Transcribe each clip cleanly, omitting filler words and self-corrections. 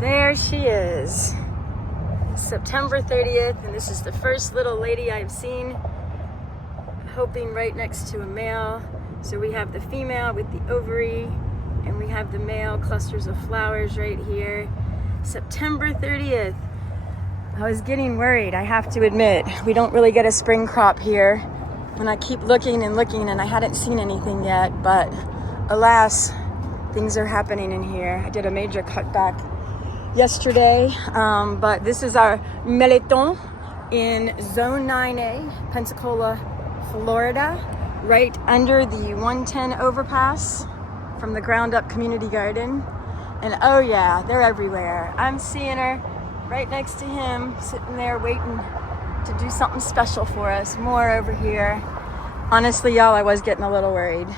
There she is. It's September 30th, and this is the first little lady I've seen hoping right next to a male. So we have the female with the ovary, and we have the male clusters of flowers right here. September 30th. I was getting worried, I have to admit. We don't really get a spring crop here, and I keep looking and looking, and I hadn't seen anything yet, but alas, things are happening in here. I did a major cutback yesterday, but this is our Mirliton in Zone 9A, Pensacola, Florida, right under the 110 overpass from the Ground Up Community Garden. And oh yeah, they're everywhere. I'm seeing her right next to him, sitting there waiting to do something special for us. More over here. Honestly, y'all, I was getting a little worried.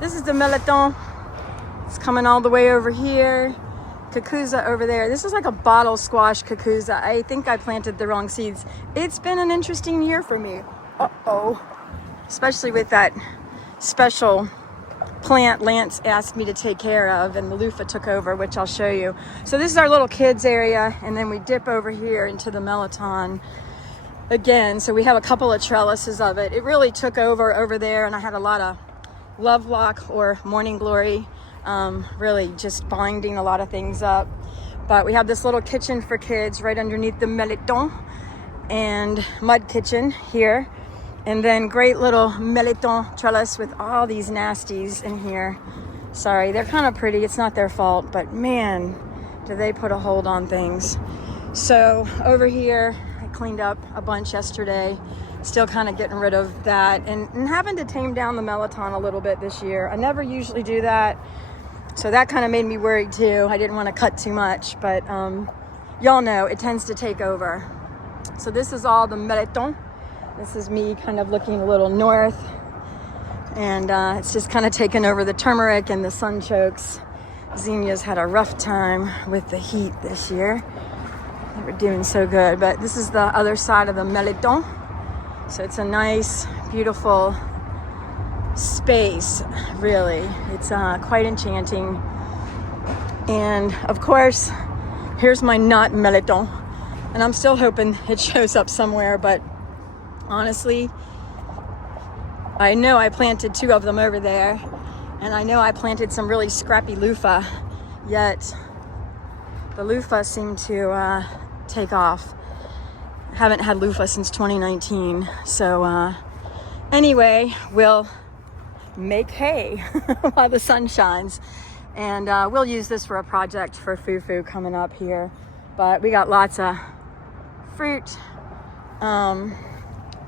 This is the Mirliton. It's coming all the way over here. Cucuzza over there. This is like a bottle squash cucuzza. I think I planted the wrong seeds. It's been an interesting year for me. Uh-oh. Especially with that special plant Lance asked me to take care of, and the loofah took over, which I'll show you. So this is our little kids area, and then we dip over here into the Mirliton again. So we have a couple of trellises of it. It really took over there, and I had a lot of lovelock or morning glory, really just binding a lot of things up. But we have this little kitchen for kids right underneath the Mirliton, and mud kitchen here. And then great little Mirliton trellis with all these nasties in here. Sorry, they're kind of pretty. It's not their fault, but man, do they put a hold on things. So over here, I cleaned up a bunch yesterday. Still kind of getting rid of that and having to tame down the Mirliton a little bit this year. I never usually do that. So that kind of made me worried too. I didn't want to cut too much, but y'all know it tends to take over. So this is all the Mirliton. This is me kind of looking a little north, and it's just kind of taken over the turmeric and the sunchokes. Zinnia's had a rough time with the heat this year. They were doing so good, but this is the other side of the Mirliton. So it's a nice, beautiful space, really. It's quite enchanting. And of course, here's my not Mirliton, and I'm still hoping it shows up somewhere, but honestly, I know I planted 2 of them over there, and I know I planted some really scrappy loofah, yet the loofah seemed to take off. Haven't had loofah since 2019, so anyway, we'll make hay while the sun shines, and we'll use this for a project for Fufu coming up here. But we got lots of fruit.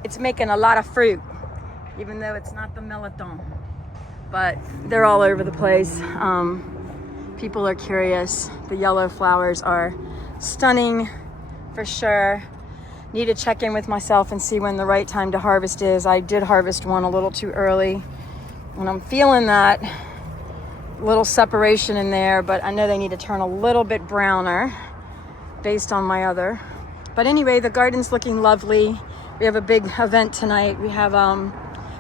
It's making a lot of fruit, even though it's not the Mirliton. But they're all over the place. People are curious. The yellow flowers are stunning for sure. Need to check in with myself and see when the right time to harvest is. I did harvest one a little too early, and I'm feeling that little separation in there, but I know they need to turn a little bit browner based on my other. But anyway, the garden's looking lovely. We have a big event tonight. We have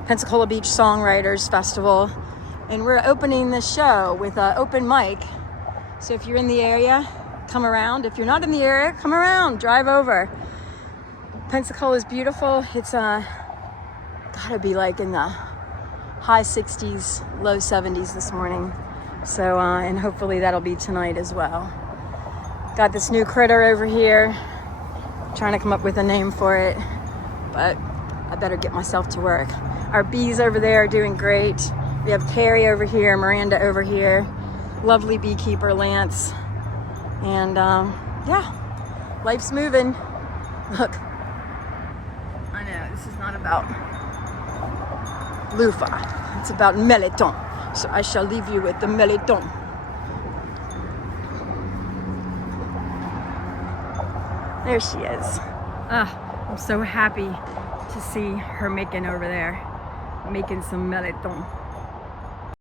Pensacola Beach Songwriters Festival, and we're opening the show with an open mic. So if you're in the area, come around. If you're not in the area, come around, drive over. Pensacola is beautiful. It's gotta be like in the high 60s, low 70s this morning. So, and hopefully that'll be tonight as well. Got this new critter over here. Trying to come up with a name for it, but I better get myself to work. Our bees over there are doing great. We have Carrie over here, Miranda over here, lovely beekeeper Lance, and yeah, life's moving. Look, I know this is not about loofah, it's about Mirliton. So I shall leave you with the Mirliton. There she is. I'm so happy to see her making over there, making some Mirliton.